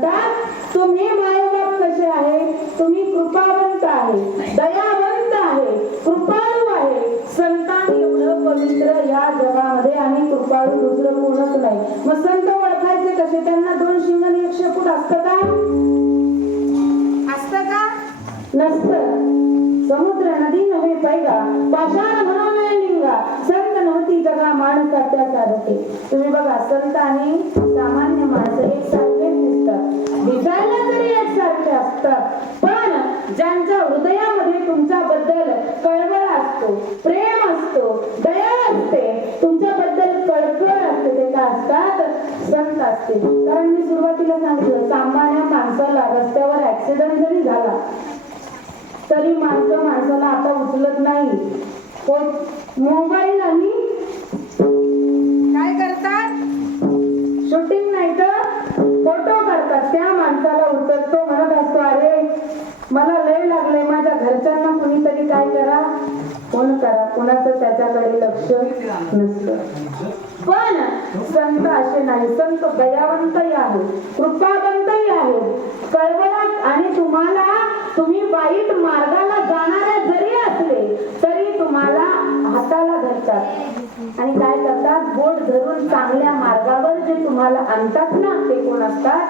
म्हणतात तुम्ही मायबाप कसे आहे, तुम्ही कृपावंत आहे, दयावंत आहे, कृपाळू आहे. संतांनी एवढं पवित्र या जगामध्ये आणि कृपाळू दुसरं कोणच नाही. मग संत ओळखायचे कसे? त्यांना 2 शिंग आणि 1 शेपूट असतं का? असतं का? नसतं. समुद्र नदी नव्हे पैगा, पाषाण म्हणून लिंगा, संत नव्हती जगा माणसा त्या सारखे. तुम्ही बघा, संत आणि सामान्य माणसं एकसारखेच दिसतात, दिसायला तरी एकसारखे असतात, पण ज्यांच्या हृदयामध्ये तुमच्याबद्दल कळवळ असतो, प्रेम असतो, दया असते, तुमच्याबद्दल कळकळ असते, ते काय असतात? संत असते. कारण मी सुरुवातीला सांगितलं, सामान्य माणसाला रस्त्यावर ऍक्सिडेंट जरी झाला तरी माणसाला आता उचलत नाही. मोबाईल आणि काय करतात? शूटिंग नाही तर फोटो करतात. त्या माणसाला उचलतो, म्हणत असतो अरे मला लय लागलंय, माझ्या घरच्यांना कुणीतरी काय करा, फोन करा. कुणाचं त्याच्याकडे लक्ष नसतं. पण संत असे नाही. संत दयावंतही आहे, कृपावंतही आहे, कळवळात. आणि तुम्ही वाईट मार्गाला जाणारे जरी असले तरी तुम्हाला हाताला धरतात आणि काय करतात? बोट धरून चांगल्या मार्गावर जे तुम्हाला आणतात ना, ते कोण असतात?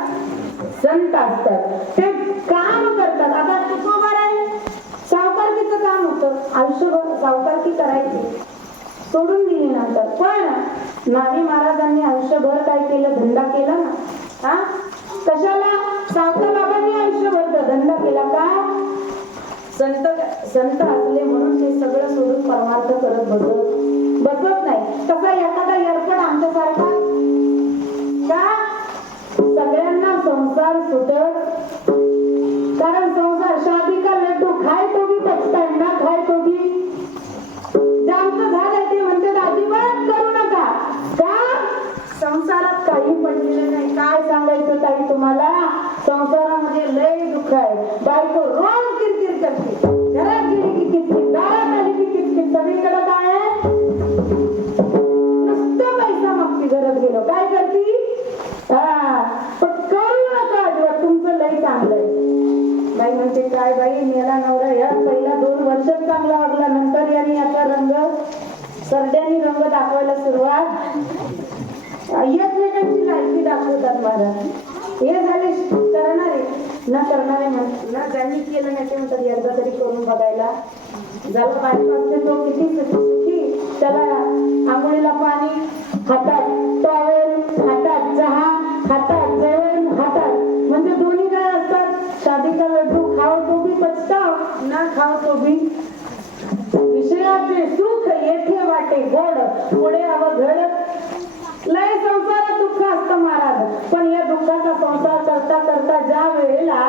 संत असतात. ते काम करतात. आता तुकोबा आहे, सावकारकीचं काम होतं, आयुष्यभर सावकारकी करायची, सोडून दिली नंतर. पण नावी महाराजांनी आयुष्यभर काय केलं? धंदा केला ना. हा, कशाला? सावकार बाबांनी आयुष्यभर धंदा केला. काय? संत असले म्हणून ते सगळं सोडून परमार्थ करत बसत नाही. तसा एखादा येरपड आमच्यासारखा का? सगळ्यांना संसार सुटत, कारण संसार शादी का लड्डू, खाय तो भी पचताय ना, खाय तो भी. ज्यांचं झालंय ते म्हणते अजिबात करू नका. का? संसारात काही पडलेलं नाही. काय सांगायचं ताई तुम्हाला? संसारामध्ये लय दुःख आहे. बायको रोज किरकिर करते, घरात गेली की किटकिट, दारात आली की किटकिट, सगळीकडे काय आहे? नुसतं पैसा मागती. घरात गेलो काय करती? पण करू नका अजिबात, तुमचं लय चांगलं आहे. बाई म्हणते काय बाई, मेला नवरा या पहिला 2 वर्ष चांगला वागला, नंतर याने याचा रंग सरड्यानी रंग दाखवायला सुरुवात, एकमेकांची लायकी दाखवतात. महाराज हे झाले करणारे, न करणारे न ज्यांनी केलं नाही ते म्हणतात एकदा तरी करून बघायला. ज्याला बायको असते तो किती सुखी, त्याला आंघोळीला पाणी हातात, टॉवेल हातात, चहा हातात, जेवण हातात, म्हणजे दोन्ही काय असतात? शादी का लड्डू, खाओ तो भी पछताओ, ना खाओ तो भी. विषयाचे सुख येथे वाटे गोड, पुढे अवघड. लय संसारात दुःख असतं महाराज. पण या दुःखाचा संसार करता करता ज्या वेळेला